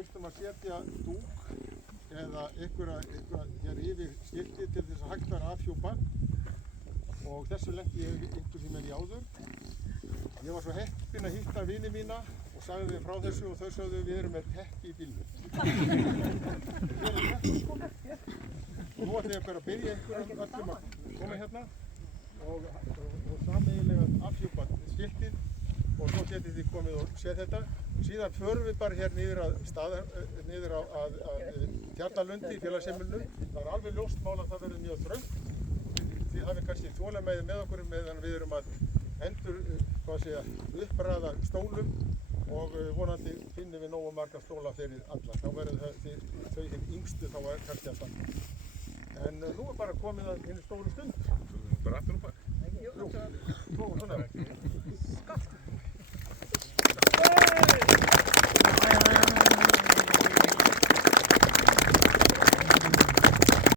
fyrst að setja dúk eða einhverja hér yfir skiltið til þess að hægt var að afhjúpa og þessu lenti ég einhvern tímann í áður. Ég var svo heppinn að hitta vini mína og sagði þeim frá þessu og þau sögðu við erum með teppi í bílnum. Nú ætlum ég bara að byrja einhverjum öllum að koma hérna og sameiginlega afhjúpa skiltið og svo getið þið komið og séð þetta. Síðan förum við bara hér niður að Tjarnalundi í félagsheimilinu. Það er alveg ljóst mál að það verður mjög þröngt. Þið hafið kannski þolinmæði með okkur meðan við erum að uppræða stólum og vonandi finnum við nógu marga stóla fyrir alla. Þá verður þau hinn yngstu þá kannski að standa. En nú er bara komið að hinni stóru stund. Bara aftur og bak. Jú, svona.